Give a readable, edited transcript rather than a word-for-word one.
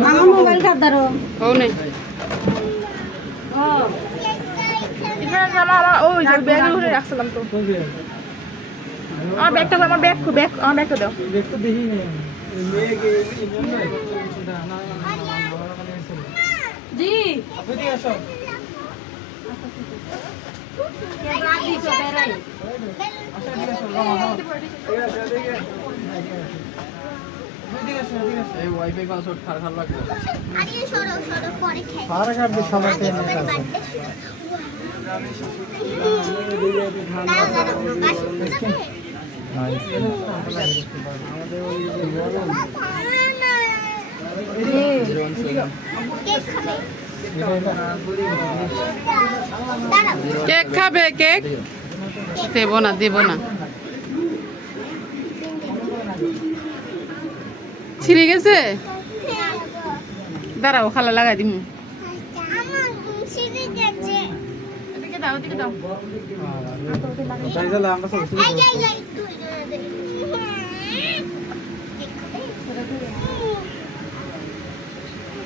আমার মোবাইল কার দারো ও নেই এখানে জামা আমার ওই যে ব্যাগের উপরে রাখছিলাম তো আমার ব্যাগটা আমার ব্যাগ আমার ব্যাগটা দাও দেখতে দেখি জি আপনি দিয়ে আসো ওয়াইফাই পাসওয়ার্ড খারাপ লাগবে আরে সরো সরো পরে খাই পারা কাট দিয়ে সবাই টেনে আছে কেক খাবে কেক দেব না ছিঁড়ে গেছে দাঁড়াও খালা লাগাই দিমু এদিকে দাও তাই আমরা সব এই